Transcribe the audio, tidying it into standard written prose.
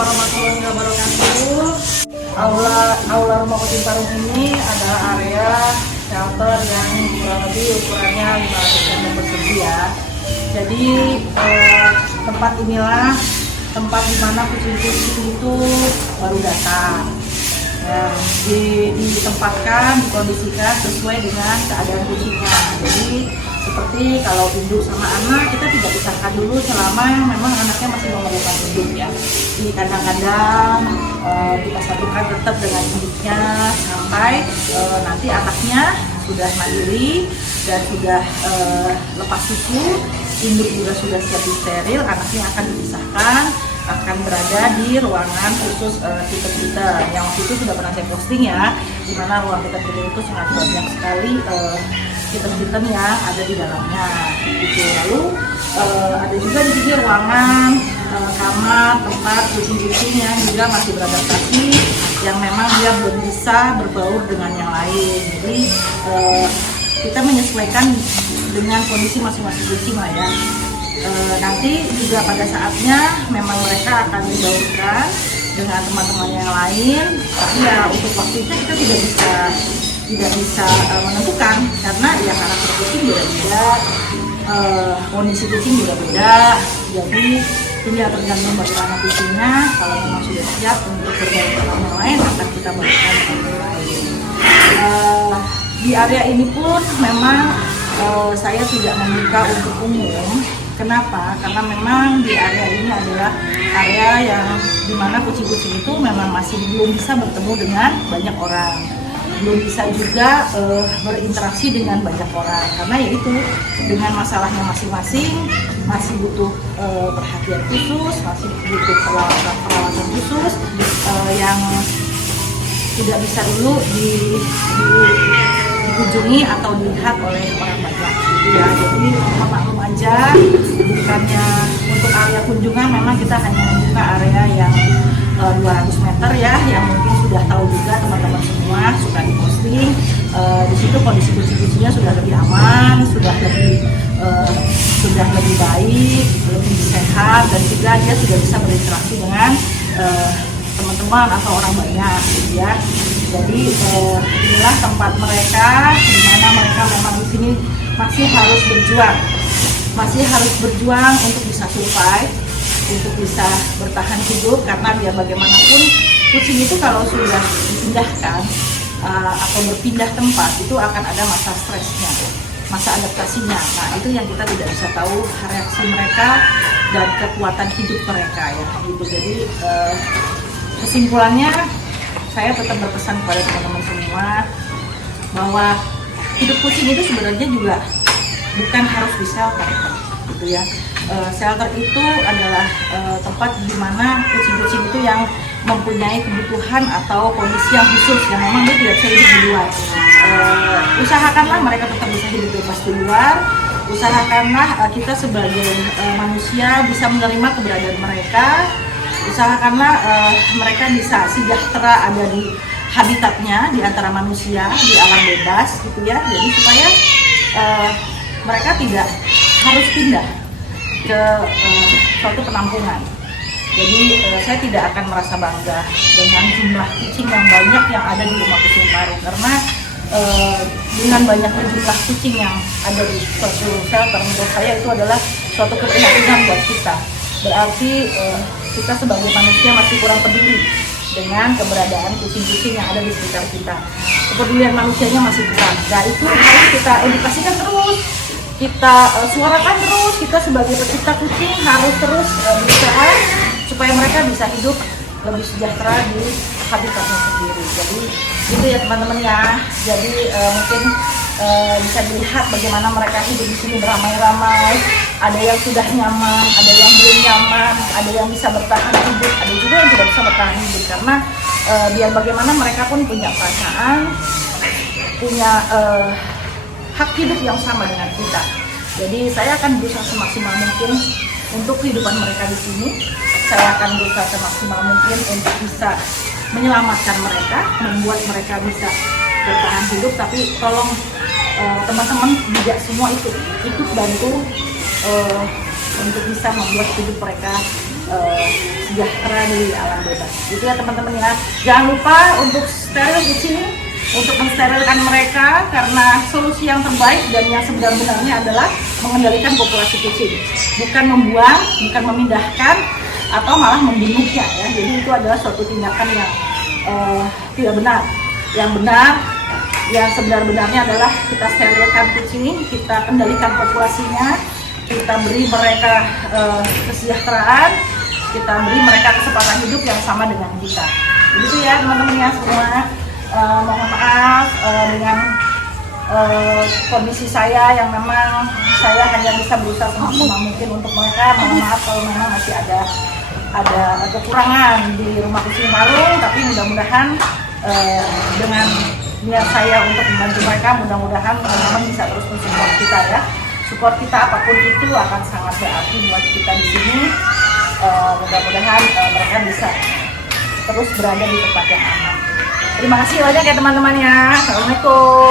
warahmatullahi wabarakatuh. Aula Rumah Kucing Parung ini adalah area shelter yang kurang lebih ukurannya 500 cm persegi ya. Jadi tempat inilah tempat di mana kucing-kucing itu baru datang. Ya, ditempatkan, dikondisikan sesuai dengan keadaan kucingnya. Jadi seperti kalau induk sama anak, kita tidak pisahkan dulu selama memang anaknya masih memerlukan induk ya. Di kandang-kandang kita satukan tetap dengan induknya sampai nanti anaknya sudah mandiri dan sudah lepas susu, induk juga sudah siap disteril, anaknya akan dipisahkan, akan berada di ruangan khusus heater yang waktu itu sudah pernah saya posting ya, di mana ruang heater itu sangat banyak sekali heater yang ada di dalamnya gitu. Lalu ada juga di sini ruangan kamar tempat kucing-kucing yang juga masih beradaptasi, yang memang dia belum bisa berbaur dengan yang lain. Jadi kita menyesuaikan dengan kondisi masing-masing kucing lah ya. Nanti juga pada saatnya memang mereka akan dibaurkan dengan teman-teman yang lain, tapi ya untuk waktunya kita tidak bisa menentukan karena ya karakter kucing beda-beda, kondisi kucing juga beda. Jadi tinggal tergantung bagaimana kucingnya. Kalau memang sudah siap untuk berbaur dengan yang lain, akan kita berikan ke yang lain. Di area ini pun memang saya tidak membuka untuk umum. Kenapa? Karena memang di area ini adalah area yang dimana kucing-kucing itu memang masih belum bisa bertemu dengan banyak orang, belum bisa juga berinteraksi dengan banyak orang, karena yaitu dengan masalahnya masing-masing masih butuh perhatian khusus, masih butuh perawatan khusus yang tidak bisa dulu dikunjungi atau dilihat oleh orang banyak gitu ya. Jadi maklum aja, bukannya untuk area kunjungan memang kita hanya membuka area yang 200 meter ya, yang mungkin sudah tahu juga teman-teman semua suka diposting. Di situ kondisi kucing-kucingnya sudah lebih aman, sudah lebih baik, lebih sehat, dan juga dia sudah bisa berinteraksi dengan teman-teman atau orang banyak gitu ya. Jadi inilah tempat mereka, di mana mereka memang di sini masih harus berjuang untuk bisa survive, untuk bisa bertahan hidup, karena biar bagaimanapun kucing itu kalau sudah dipindahkan atau berpindah tempat itu akan ada masa stresnya, masa adaptasinya. Nah itu yang kita tidak bisa tahu reaksi mereka dan kekuatan hidup mereka ya gitu. Jadi kesimpulannya saya tetap berpesan kepada teman-teman semua bahwa hidup kucing itu sebenarnya juga bukan harus di shelter gitu ya. Shelter itu adalah tempat di mana kucing-kucing itu yang mempunyai kebutuhan atau kondisi yang khusus yang memang dia tidak bisa hidup di luar. Usahakanlah mereka tetap bisa hidup bebas di luar. Usahakanlah kita sebagai manusia bisa menerima keberadaan mereka. Usahakanlah mereka bisa sejahtera ada di habitatnya, di antara manusia, di alam bebas gitu ya. Jadi supaya mereka tidak harus pindah ke suatu penampungan. Jadi saya tidak akan merasa bangga dengan jumlah kucing yang banyak yang ada di Rumah Kucing Parung, karena dengan banyaknya jumlah kucing yang ada di suatu shelter, menurut saya itu adalah suatu keprihatinan buat kita. Berarti kita sebagai manusia masih kurang peduli dengan keberadaan kucing-kucing yang ada di sekitar kita. Kepedulian manusianya masih kurang. Nah itu harus kita edukasikan terus, kita suarakan terus. Kita sebagai pecinta kucing harus terus berusaha supaya mereka bisa hidup lebih sejahtera di habitatnya sendiri. Jadi itu ya teman-teman ya. Jadi mungkin bisa dilihat bagaimana mereka hidup di sini beramai-ramai. Ada yang sudah nyaman, ada yang belum nyaman, ada yang bisa bertahan hidup, ada juga yang tidak bisa bertahan hidup, karena biar bagaimana mereka pun punya perasaan, punya hak hidup yang sama dengan kita. Jadi saya akan berusaha semaksimal mungkin untuk kehidupan mereka di sini. Saya akan berusaha semaksimal mungkin untuk bisa menyelamatkan mereka, membuat mereka bisa bertahan hidup. Tapi tolong teman-teman juga semua ikut bantu untuk bisa membuat hidup mereka sejahtera di alam bebas. Itu ya teman-teman ya. Jangan lupa untuk steril kucing, untuk mensterilkan mereka, karena solusi yang terbaik dan yang sebenar-benarnya adalah mengendalikan populasi kucing, bukan membuang, bukan memindahkan, atau malah membunuhnya ya. Jadi itu adalah suatu tindakan yang tidak benar. Yang benar, yang sebenar-benarnya adalah kita sterilkan kucing, kita kendalikan populasinya, kita beri mereka kesejahteraan, kita beri mereka kesempatan hidup yang sama dengan kita. Begitu ya teman-teman ya semua. Mohon maaf dengan kondisi saya yang memang saya hanya bisa berusaha semaksimal mungkin untuk mereka. Mohon maaf kalau memang masih ada kekurangan di rumah kucing Parung, tapi mudah-mudahan dengan niat saya untuk membantu mereka, mudah-mudahan teman-teman bisa terus mensupport kita ya. Support kita apapun itu akan sangat berarti buat kita di sini. Mudah-mudahan mereka bisa terus berada di tempat yang aman. Terima kasih banyak ya teman-teman ya. Assalamualaikum.